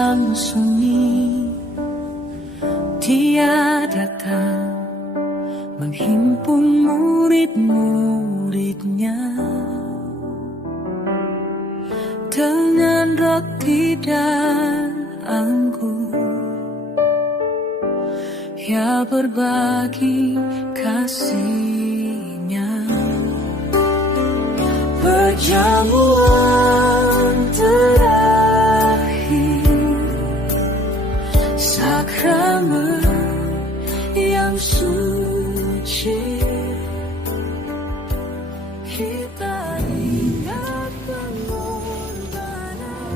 padang sunyi, Dia datang menghimpun murid-muridnya dengan roti dan anggur. Ia berbagi kasih-Nya. Perjamuan terakhir, sakramen yang suci, kita ingat pengorbanan.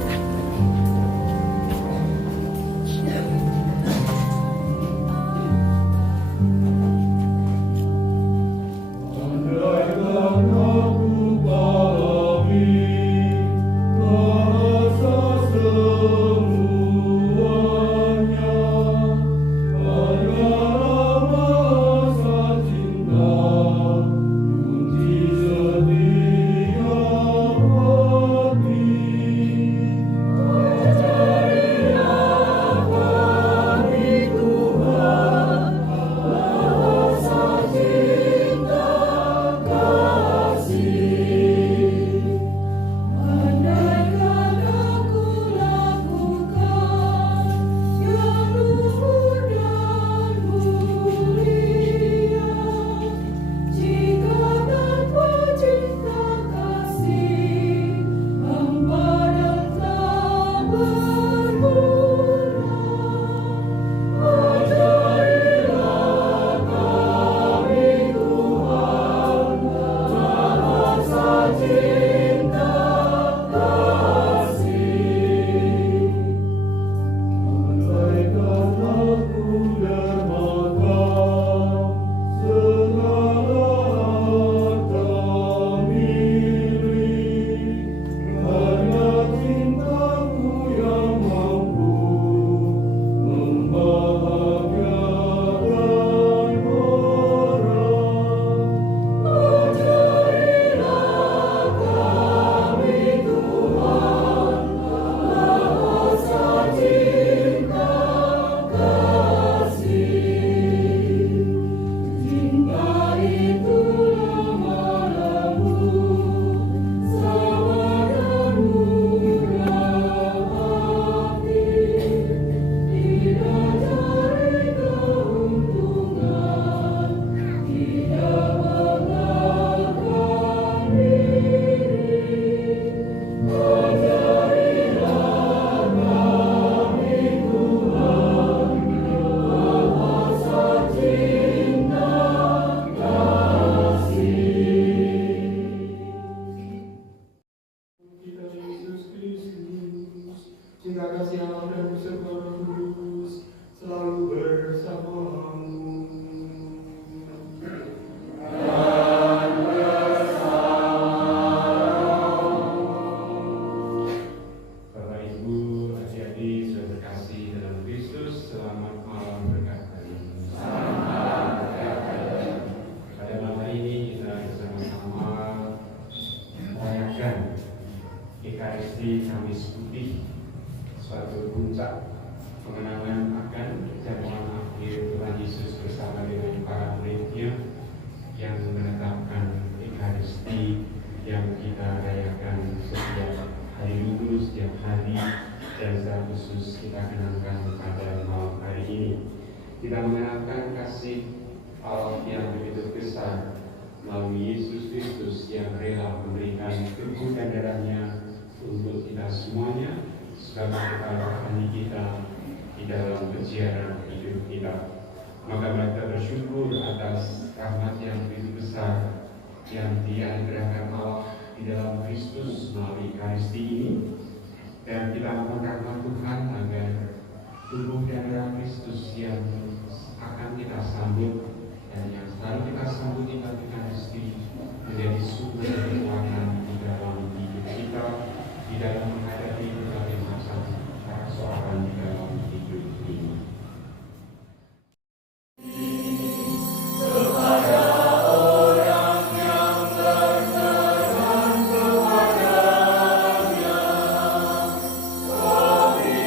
Ekaristi Kamis Putih, suatu puncak pengenangan akan perjamuan akhir Tuhan Yesus bersama dengan para murid-Nya yang menetapkan Ekaristi yang kita rayakan setiap hari Minggu, setiap hari, dan secara khusus kita kenangkan pada malam hari ini. Kita mengenalkan kasih Allah yang begitu besar melalui Yesus Kristus yang rela memberikan tubuh dan darah-Nya untuk kita semuanya sebagai bekal rohani kita di dalam kejiaran hidup kita. Maka mereka bersyukur atas rahmat yang begitu besar yang dianugerahkan Allah di dalam Kristus melalui Ekaristi ini, dan kita mohon rahmat Tuhan agar tubuh dan darah Kristus yang akan kita sambut dan yang selalu kita sambut di dalam Ekaristi menjadi sumber kekuatan di dalam hidup kita, di dalam menghadapi berbagai macam persoalan di dalam hidup ini. Kepada orang yang berkenan kepadanya, kami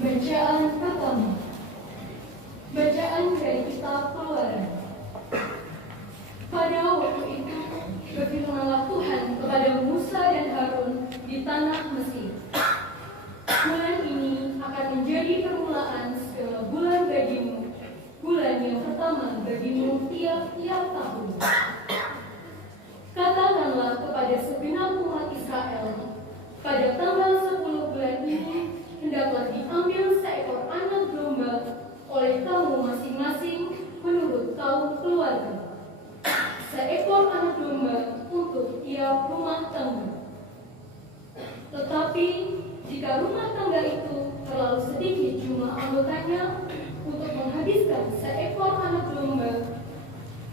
Bacaan pertama. Bacaan dari kitab Keluaran. Pada waktu itu berfirmanlah Tuhan kepada Musa dan Harun di tanah Mesir. Bulan ini akan menjadi permulaan segala bulan bagimu, bulan yang pertama bagimu tiap-tiap tahun. Katakanlah kepada segenap umat Israel, pada tanggal 10 bulan ini hendaklah diambil seekor anak domba oleh kamu masing-masing menurut kaum keluarga. Seekor anak domba untuk tiap rumah tangga. Tetapi jika rumah tangga itu terlalu sedikit jumlah anggotanya untuk menghabiskan seekor anak domba,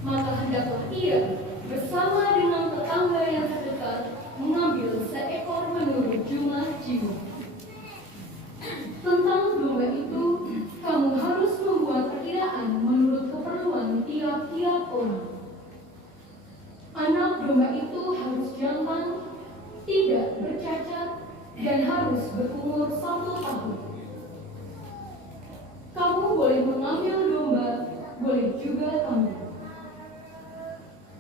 maka hendaklah ia bersama dengan tetangga yang terdekat mengambil seekor menurut jumlah jiwa. Tentang domba itu, kamu harus membuat perkiraan menurut keperluan tiap-tiap orang. Anak domba itu harus jantan, tidak bercacat, dan harus berumur 1 tahun. Kamu boleh mengambil domba, boleh juga kambing.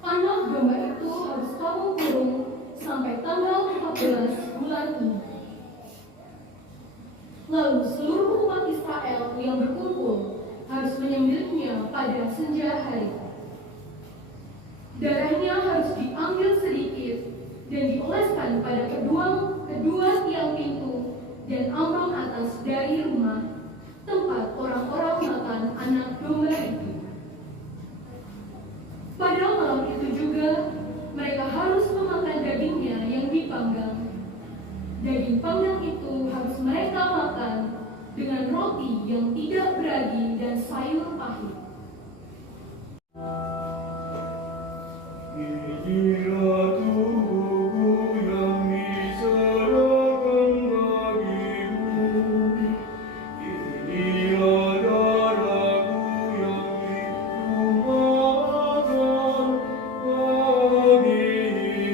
Anak domba itu harus kamu kurung sampai tanggal 14 bulan ini. Lalu seluruh umat Israel yang berkumpul harus menyembelihnya pada senja hari. Darahnya harus diambil sedikit dan dioleskan pada kedua tiang pintu dan ambang atas dari rumah tempat orang-orang makan anak domba itu. Pada malam itu juga mereka harus memakan dagingnya yang dipanggang. Daging panggang itu harus mereka makan dengan roti yang tidak beragi dan sayur pahit. Inilah tubuhku yang diserahkan bagimu. Inilah darahku yang ditumpahkan bagimu.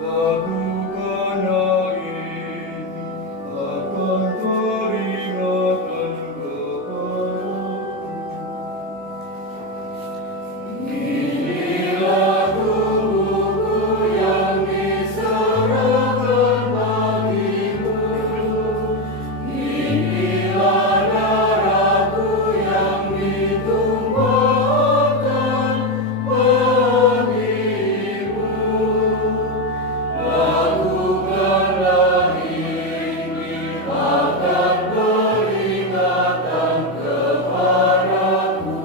Lakukanlah ini akan peringatan kepadaku.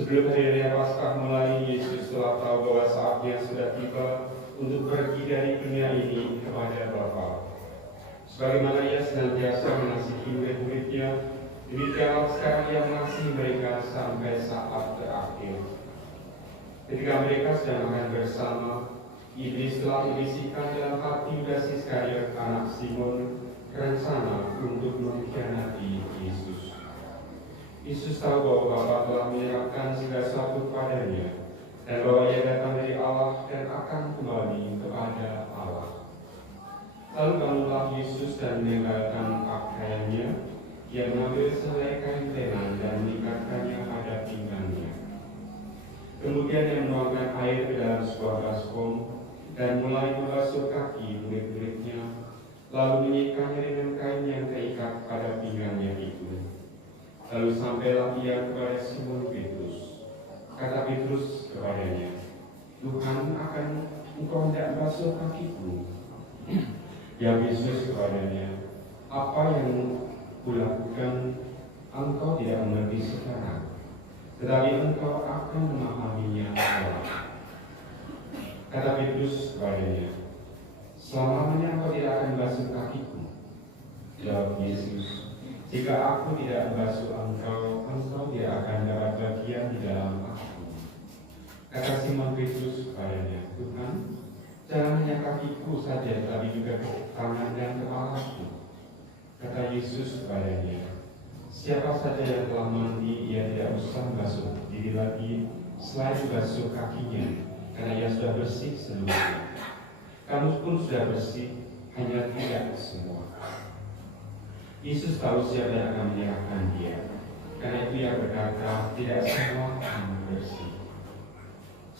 Sebelum hari raya Paskah mulai, Yesus telah tahu bahwa saatnya sudah tiba untuk pergi dari dunia ini kepada Bapa. Sebagaimana ia senantiasa mengasihi murid-muridnya, demikianlah sekarang ia mengasihi mereka sampai saat terakhir. Ketika mereka sedang makan bersama, iblis telah membisikkan dalam hati Yudas Iskariot anak Simon rencana untuk mengkhianati Yesus. Yesus tahu bahwa Bapa telah menyerahkan segala sesuatu kepadanya, dan bahwa ia datang dari Allah dan akan kembali kepada Allah. Lalu bangunlah Yesus dan meninggalkan pakaiannya. Ia mengambil selai kain lenan dan mengikatkannya pada pinggangnya. Kemudian ia menuangkan air ke dalam sebuah baskom dan mulai membasuh kaki murid-muridnya, lalu menyikanya dengan kain yang terikat pada pinggangnya itu. Lalu sampailah ia kepada Simon Petrus. Kata Petrus kepadanya, "Tuhan, akan engkau hendak basuh kakiku?" Ya Yesus kepadanya, "Apa yang kulakukan engkau tidak mengerti sekarang, tetapi engkau akan memahaminya kelak." Kata Petrus kepadanya, "Selamanya engkau tidak akan basuh kakiku." Jawab Yesus, "Jika aku tidak membasuh engkau, engkau tidak akan dapat bagian di dalam aku." Kata Simon Petrus kepadanya, "Tuhan, jangan hanya kakiku saja, tapi juga tangan dan kepalaku." Kata Yesus kepadanya, "Siapa saja yang telah mandi, ia tidak usah basuh diri lagi selain basuh kakinya, karena ia sudah bersih seluruhnya. Kamu pun sudah bersih, hanya tidak semua." Yesus tahu siapa yang akan menyerahkan dia, karena itu ia berkata, "Tidak semua kamu bersih."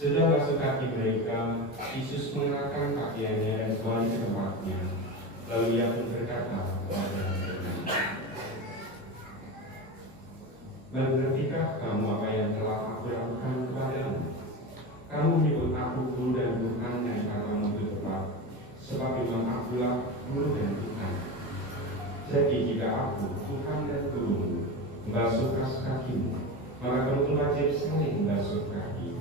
Sudah basuh kaki mereka, Yesus mengenakan pakaiannya dan kembali ke tempatnya. Lalu ia pun berkata kepada mereka, "Mengertikah kamu apa yang telah aku lakukan kepadamu? Kamu menyebut aku guru dan Tuhan, dan katamu itu tepat, sebab memang akulah guru dan Tuhan. Jadi jika aku, Tuhan dan guru, membasuh kakimu, maka kamu pun wajib saling membasuh kaki.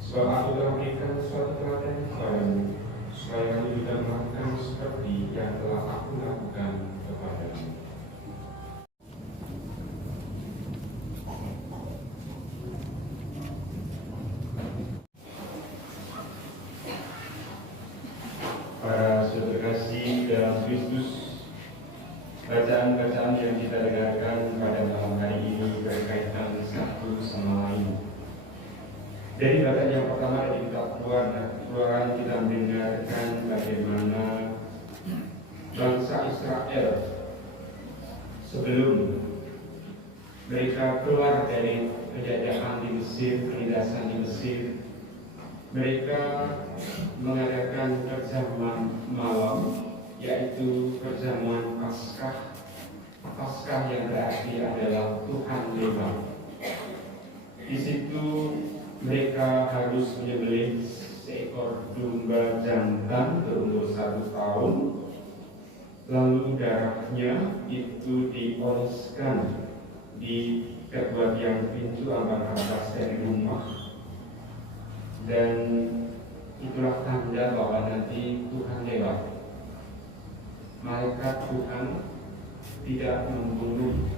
Sebab aku telah memberikan suatu teladan kepadamu, supaya kamu juga melakukan seperti yang telah aku lakukan kepadamu." Para saudara kasih dalam Kristus, bacaan-bacaan yang kita dengarkan pada malam hari ini berkaitan satu sama lain. Dari bacaan yang pertama dari kitab Keluaran kita mendengarkan bagaimana bangsa Israel sebelum mereka keluar dari penjajahan di Mesir, penindasan di Mesir, mereka mengadakan perjamuan malam, yaitu perjamuan Paskah. Paskah yang berarti adalah Tuhan lewat. Di situ mereka harus menyembelih seekor domba jantan berumur 1 tahun, lalu darahnya itu dioleskan di kedua tiang pintu ambang atas dari rumah, dan itulah tanda bahwa nanti Tuhan lewat. Malaikat Tuhan tidak membunuh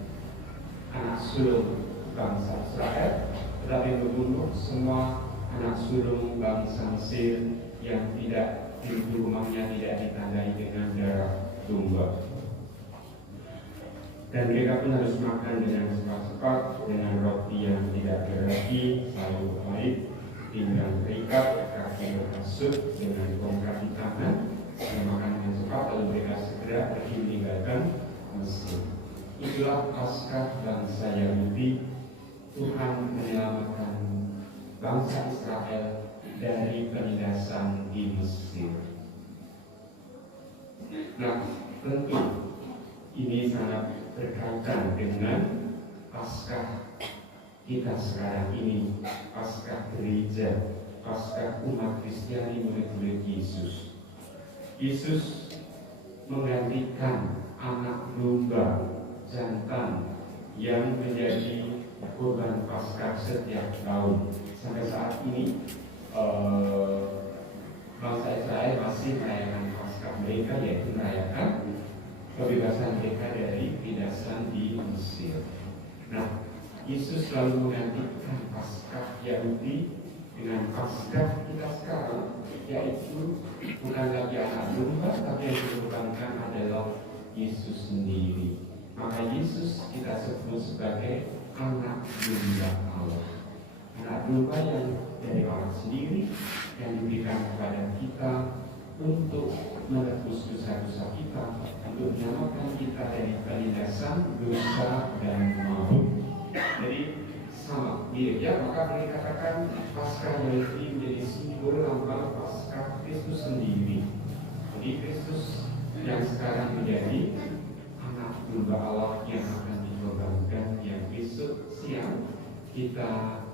anak sulung bangsa Israel, tetapi membunuh semua anak sulung bangsa Mesir yang tidak, pintu rumahnya tidak ditandai dengan darah domba. Dan mereka pun harus makan dengan cepat-cepat, dengan roti yang tidak beragi, sayur baik, pinggang terikat, kaki berkasut, dengan tongkat di tangan, dan makan dengan cepat, lalu mereka segera pergi meninggalkan Mesir. Itulah Paskah bangsa Yahudi. Tuhan menyelamatkan bangsa Israel dari penindasan di Mesir. Nah, tentu ini sangat berkaitan dengan Paskah kita sekarang ini, Paskah gereja, Paskah umat Kristiani murid-murid Yesus. Yesus menggantikan anak domba jantan yang menjadi kurban Paskah setiap tahun. Sampai saat ini bangsa Israel masih merayakan Paskah mereka, yaitu merayakan kebebasan mereka dari penindasan di Mesir. Nah, Yesus selalu menggantikan Paskah Yahudi dengan Paskah kita sekarang, yaitu bukan lagi anak domba, tapi yang dikorbankan adalah Yesus sendiri. Maka Yesus kita sebut sebagai anak domba Allah. Anak domba yang dari Allah sendiri yang diberikan kepada kita untuk menebus dosa-dosa kita, untuk menyelamatkan kita dari penindasan dosa dan maut. Jadi sama mirip ya, maka boleh katakan Paskah Yahudi menjadi simbol lambang Paskah Kristus sendiri. Jadi Kristus yang sekarang menjadi anak domba Allah yang akan dikorbankan, yang besok siang kita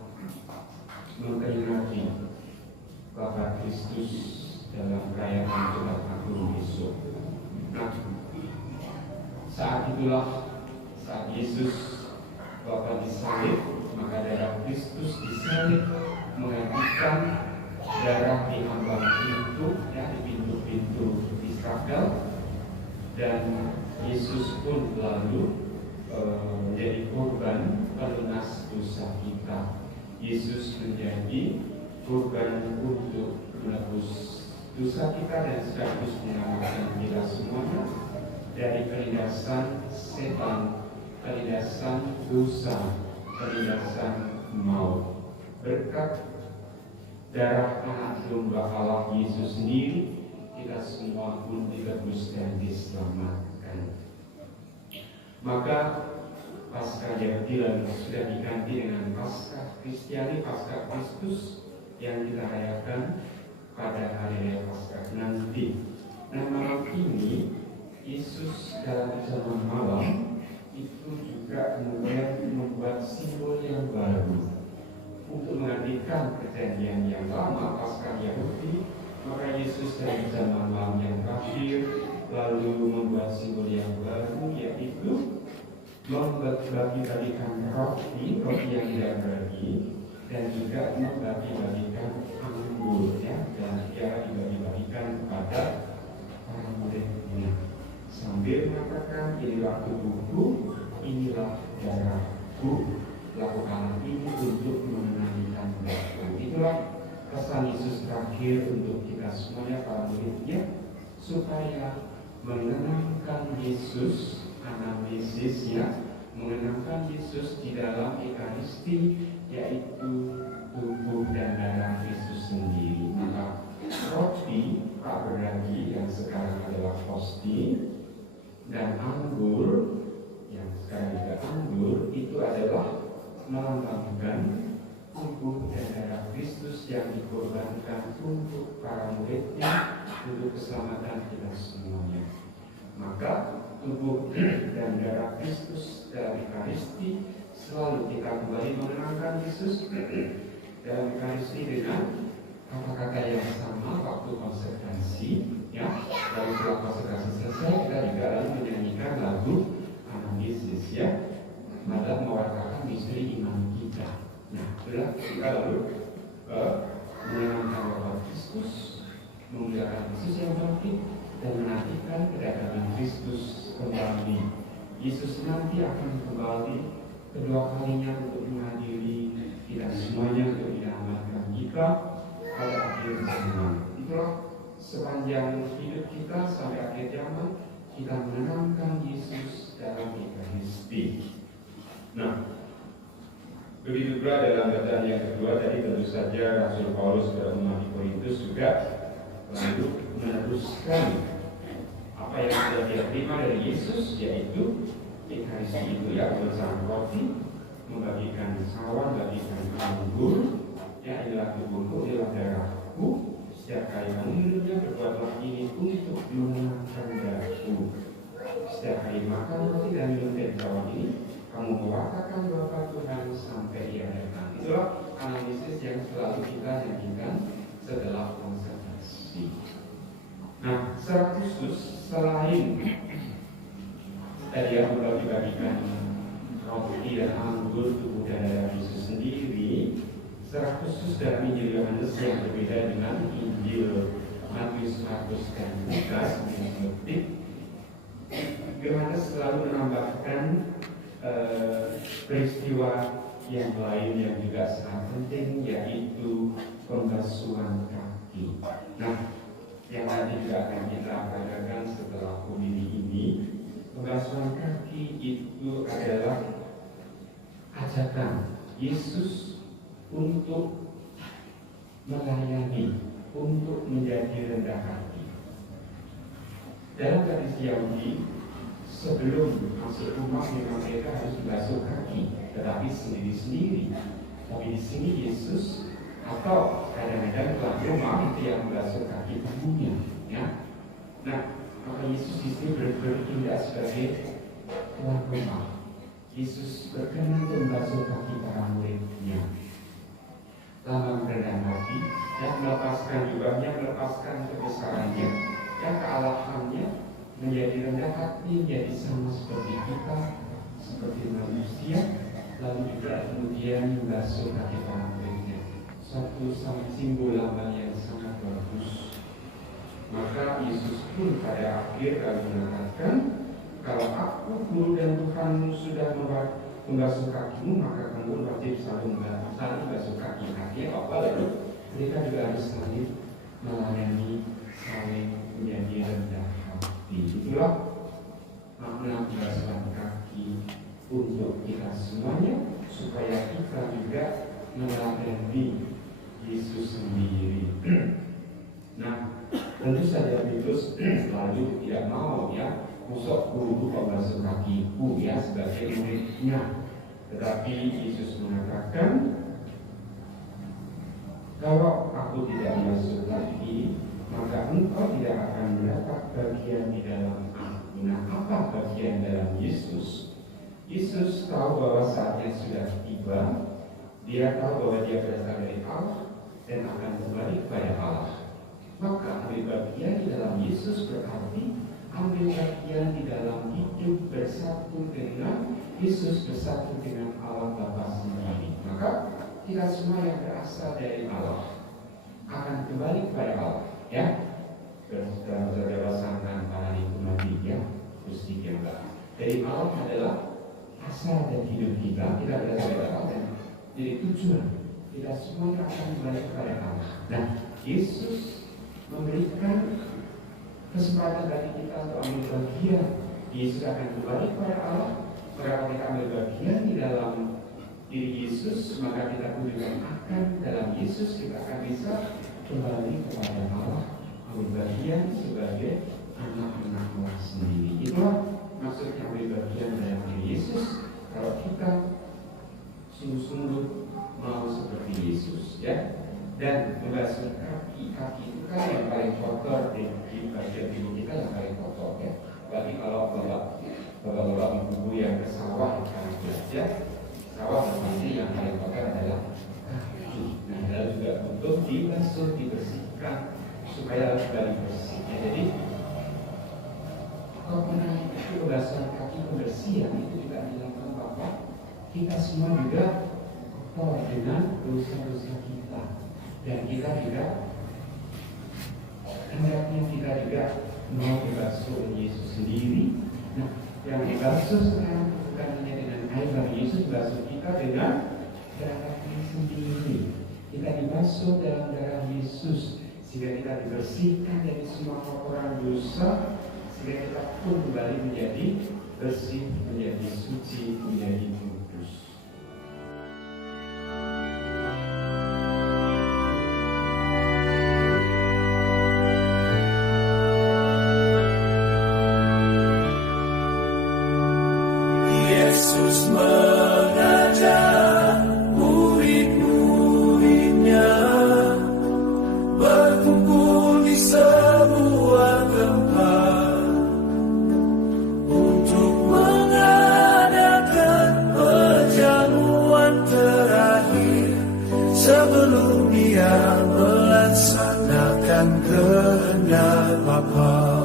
memperingati Bapak Kristus dalam perayaan Jumat Agung besok. Nah, saat itulah saat Yesus Bapa disalib, maka darah Kristus disalib menggantikan darah di ambang pintu, ya, di pintu-pintu Israel, dan Yesus pun lalu menjadi korban pelunas dosa kita. Yesus menjadi korban untuk menebus dosa kita dan sekaligus menyelamatkan kita semuanya dari penindasan setan, penindasan dosa, penindasan maut. Berkat darah anak domba Allah Yesus sendiri, kita semua pun ditebus dan diselamatkan. Maka Paskah Yahudi lalu sudah diganti dengan Paskah Kristiani, Paskah Kristus yang kita rayakan pada hari raya Paskah nanti. Nah, malam ini Yesus dalam zaman malam itu juga kemudian membuat simbol yang baru untuk menggantikan perjanjian yang lama Paskah Yahudi. Maka Yesus dari zaman malam yang terakhir lalu membuat simbol yang baru, yaitu membagi-bagikan roti yang tidak berbagi, dan juga membagi-bagikan anggur, ya, dan dia dibagi-bagikan kepada para murid-murid sambil mengatakan, inilah tubuhku, inilah darahku, lakukanlah ini untuk mengenangkan aku. Itulah pesan Yesus terakhir untuk kita semuanya para muridnya, supaya mengenangkan Yesus anamnesis, ya, mengenangkan Yesus di dalam Ekaristi, yaitu tubuh dan darah Kristus sendiri. Maka roti tak berbagi yang sekarang adalah hosti, dan anggur yang sekarang juga anggur itu adalah melambangkan tubuh dan darah Kristus yang dikorbankan untuk para muridnya, untuk keselamatan kita semuanya. Maka tubuh dan darah Kristus dalam Ekaristi selalu kita kembali mengenangkan Yesus dalam Ekaristi dengan kata-kata yang sama waktu konsekrasi, ya. Lalu setelah konsekrasi selesai, kita juga lalu menyanyikan lagu anamnesis, ya, adalah mewartakan misteri iman kita. Nah, itulah kita lalu mengenangkan Bapak Kristus, memuliakan Yesus yang bangkit, dan menantikan kedatangan Kristus kembali. Yesus nanti akan kembali kedua kalinya untuk menghadiri kita semuanya, untuk menyelamatkan kita pada akhir zaman. Itulah sepanjang hidup kita sampai akhir zaman, kita mengenangkan Yesus dalam Ekaristi. Nah, begitu pula dalam bacaan yang kedua tadi, tentu saja Rasul Paulus kepada umat di Korintus juga lalu meneruskan apa yang sudah dia terima dari Yesus, yaitu Ekaristi itu, ya, bersama roti, membagikan sawan, membagikan anggur, ya, inilah tubuhku, inilah darahku, setiap kali kamu minumnya berbuatlah ini untuk mengenangkan darahku. Setiap kali makan roti dan minum dari sawan ini, kamu mewartakan Bapa Tuhan sampai Ia datang. Itulah analisis yang selalu kita nyanyikan setelah konsekrasi. Nah, secara khusus selain tadi yang membagi-bagikan roti dan anggur tubuh dan darah Yesus sendiri, secara khusus dalam Injil Yohanes yang berbeda dengan Injil Matius, Markus, dan Lukas, Yohanes selalu menambahkan peristiwa yang lain yang juga sangat penting, yaitu pembasuhan kaki. Nah, yang nanti juga akan kita bacakan setelah homili ini, Pembasuhan kaki itu adalah ajakan Yesus untuk melayani, untuk menjadi rendah hati. Dalam tradisi Yahudi, sebelum masuk rumah memang mereka harus membasuh kaki, tetapi sendiri-sendiri. Tapi di sini Yesus atau kadang-kadang tuan rumah itu yang membasuh kaki ibunya, ya. Nah, maka Yesus di sini bertindak sebagai tuan rumah. Yesus berkenan untuk membasuh kaki para muridnya. Lambang rendah hati, yang melepaskan jubahnya, melepaskan kebesarannya, dan kealahannya, menjadi rendah hati, menjadi sama seperti kita, seperti manusia, lalu juga kemudian membasuh kaki para muridnya. Satu simbol lambang yang sangat bagus. Maka Yesus pun pada akhir lalu mengatakan, kalau aku guru dan Tuhanmu sudah membasuh kakimu, maka kamu wajib saling membasuh kaki. Artinya apa lalu? Mereka juga harus saling melayani, saling menjadi rendah hati. Itulah makna membasuh kaki untuk kita semuanya, supaya kita juga melayani Yesus sendiri. Nah, tentu saja Petrus lalu tidak mau, ya, musuh guru membasuh kakiku, ya, sebagai muridnya. Tetapi Yesus mengatakan, kalau aku tidak membasuh kaki, maka engkau tidak akan mendapat bagian di dalam aku. Nah, apa bagian dalam Yesus? Yesus tahu bahwa saatnya sudah tiba. Dia tahu bahwa dia berasal dari Allah dan akan kembali kepada Allah. Maka ambil bagian di dalam Yesus berarti ambil bagian di dalam hidup bersatu dengan Yesus, bersatu dengan Allah Bapa sendiri. Maka kita semua yang berasal dari Allah akan kembali kepada Allah, ya. Saudara pasangan para dikumati, ya, terus dikira. Dari Allah adalah asal dan hidup kita berasal dari Allah, dan jadi tujuan kita semua akan kembali kepada Allah. Nah, Yesus memberikan kesempatan bagi kita untuk ambil bagian. Yesus akan kembali kepada Allah. Maka kita ambil bagian di dalam diri Yesus, maka kita pun juga akan dalam Yesus kita akan bisa kembali kepada Allah, ambil bagian sebagai anak-anak Allah sendiri. Itulah maksudnya ambil bagian dalam diri Yesus. Kalau kita sungguh-sungguh mau seperti Yesus, ya. Dan membasuh kaki itu kan yang paling kotor di bagian tubuh kita, yang paling kotor, ya. Bagi kalau bapak-bapak ibu yang ke sawah akan belajar, sawah pasti yang paling kotor adalah kaki. Nah, lalu juga untuk dibasuh, dibersihkan supaya kembali bersih. Ya, jadi komponen itu membasuh kaki pembersihan itu juga dilakukan bahwa kita semua juga kotor dengan dosa-dosa kita. Dan kita juga hendaknya kita juga mau dibasuh oleh Yesus sendiri. Nah, yang dibasuh sekarang bukan hanya dengan air dari Yesus, dibasuh kita dengan darahnya sendiri. Kita dibasuh dalam darah Yesus sehingga kita dibersihkan dari semua kotoran dosa, sehingga kita pun kembali menjadi bersih, menjadi suci, menjadi kudus. Yesus mengajak murid-muridnya berkumpul di sebuah tempat untuk mengadakan perjamuan terakhir sebelum Dia melaksanakan kehendak Bapa.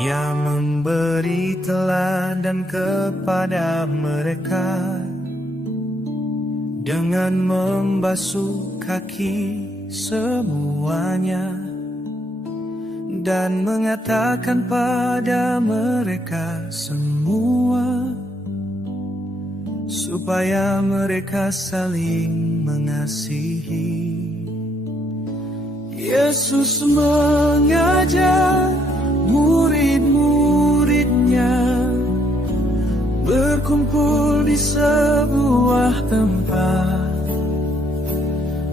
Ia memberi teladan kepada mereka dengan membasuh kaki semuanya dan mengatakan pada mereka semua supaya mereka saling mengasihi. Yesus mengajar murid-muridnya berkumpul di sebuah tempat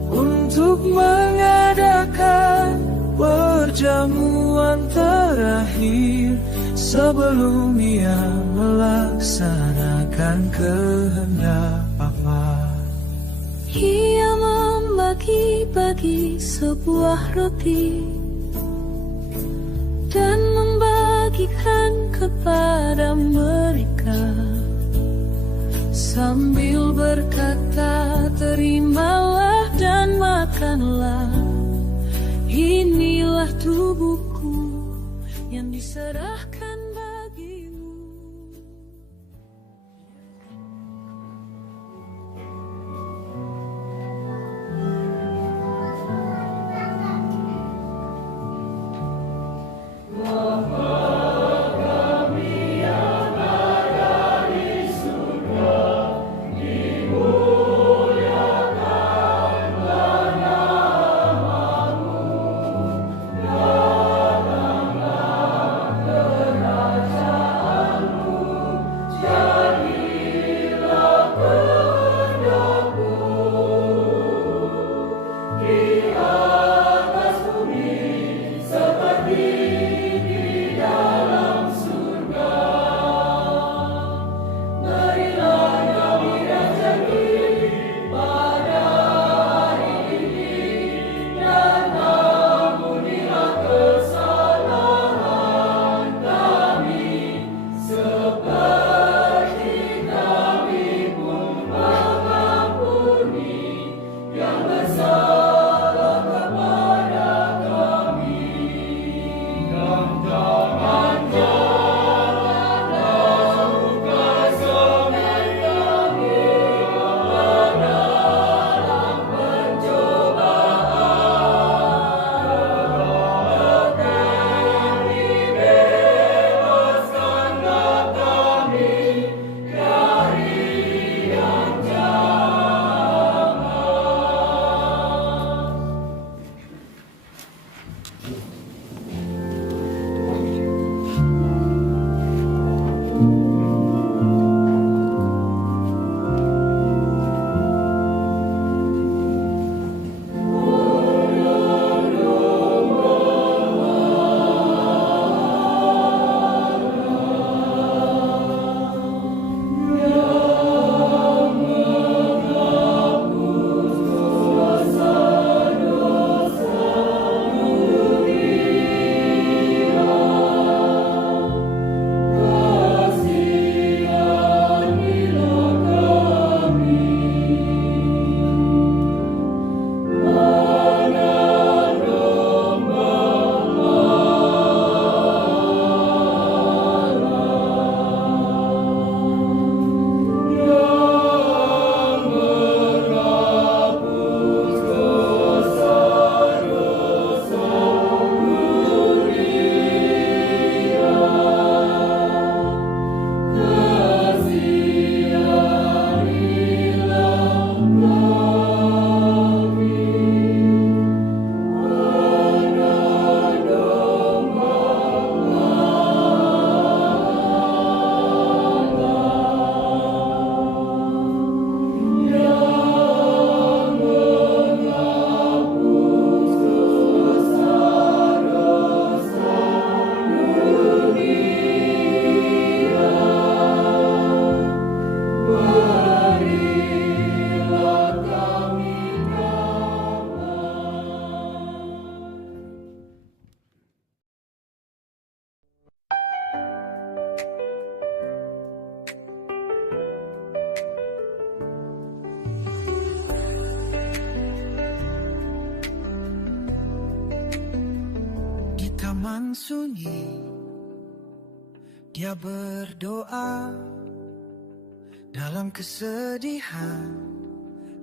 untuk mengadakan perjamuan terakhir sebelum ia melaksanakan kehendak Bapa. Ia membagi-bagi sebuah roti dan membagikan kepada mereka sambil berkata, "Terimalah dan makanlah, inilah tubuhku yang diserahkan bagimu." Taman sunyi, dia berdoa. Dalam kesedihan,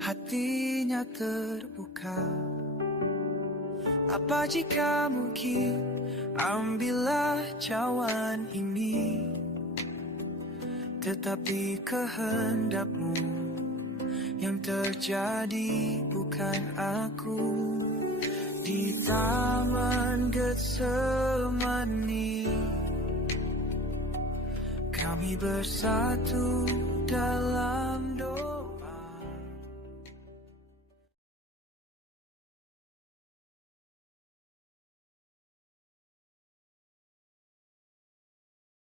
hatinya terbuka. Apa jika mungkin, ambillah cawan ini, tetapi kehendakmu yang terjadi bukan aku. di Taman Getsemani. Kami bersatu dalam